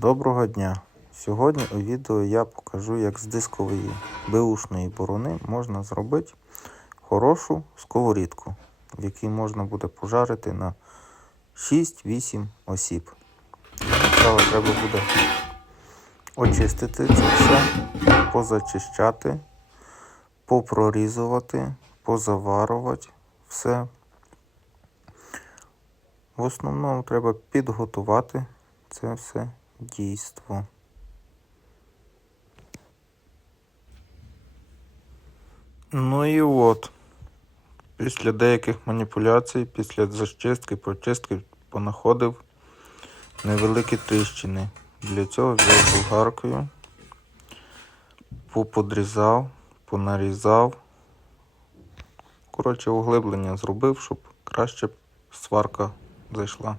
Доброго дня! Сьогодні у відео я покажу, як з дискової беушної борони можна зробити хорошу сковорідку, в якій можна буде пожарити на 6-8 осіб. Спочатку треба буде очистити це все, позачищати, попрорізувати, позаварувати все. В основному треба підготувати це все дійство. Ну і от, після деяких маніпуляцій, після зачистки, прочистки понаходив невеликі тріщини. Для цього взяв болгаркою, поподрізав, понарізав. Коротше, углиблення зробив, щоб краще сварка зайшла.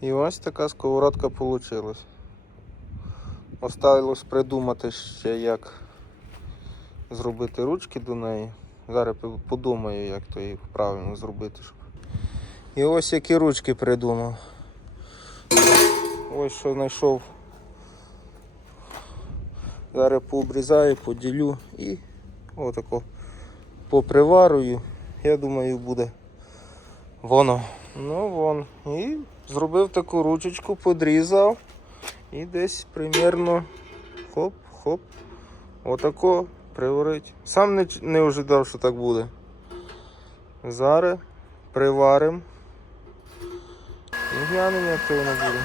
І ось така сковородка вийшла. Осталось придумати ще як зробити ручки до неї. Зараз подумаю, як то її правильно зробити. І ось які ручки придумав. Ось що знайшов. Зараз пообрізаю, поділю і отако поприварую. Я думаю, буде воно. Ну вон. І зробив таку ручечку, подрізав. І десь примірно хоп-хоп. Отако приварить. Сам не, не ожидав, що так буде. Зараз приварим. І глянемо, як це воно буде.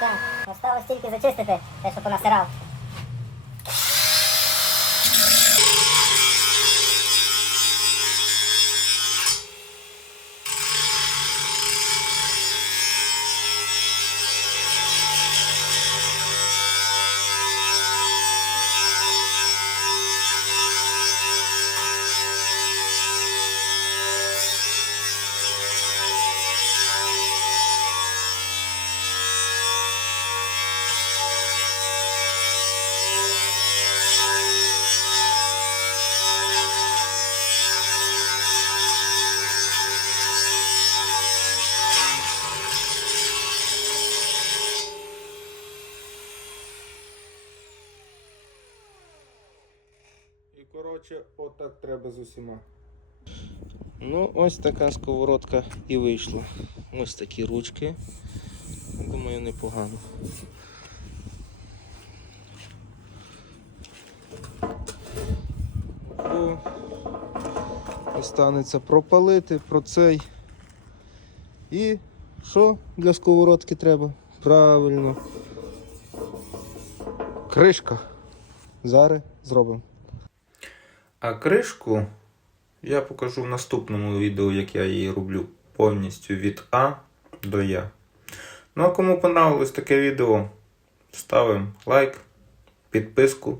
Так, осталось тільки зачистити те, що понасирав. Коротше, отак треба з усіма. Ну, ось така сковородка і вийшла. Ось такі ручки. Думаю, непогано. Останеться пропалити про цей. І що для сковородки треба? Правильно. Кришка. Зараз зробимо. А кришку я покажу в наступному відео, як я її роблю повністю від А до Я. Ну а кому понравилось таке відео, ставимо лайк, підписку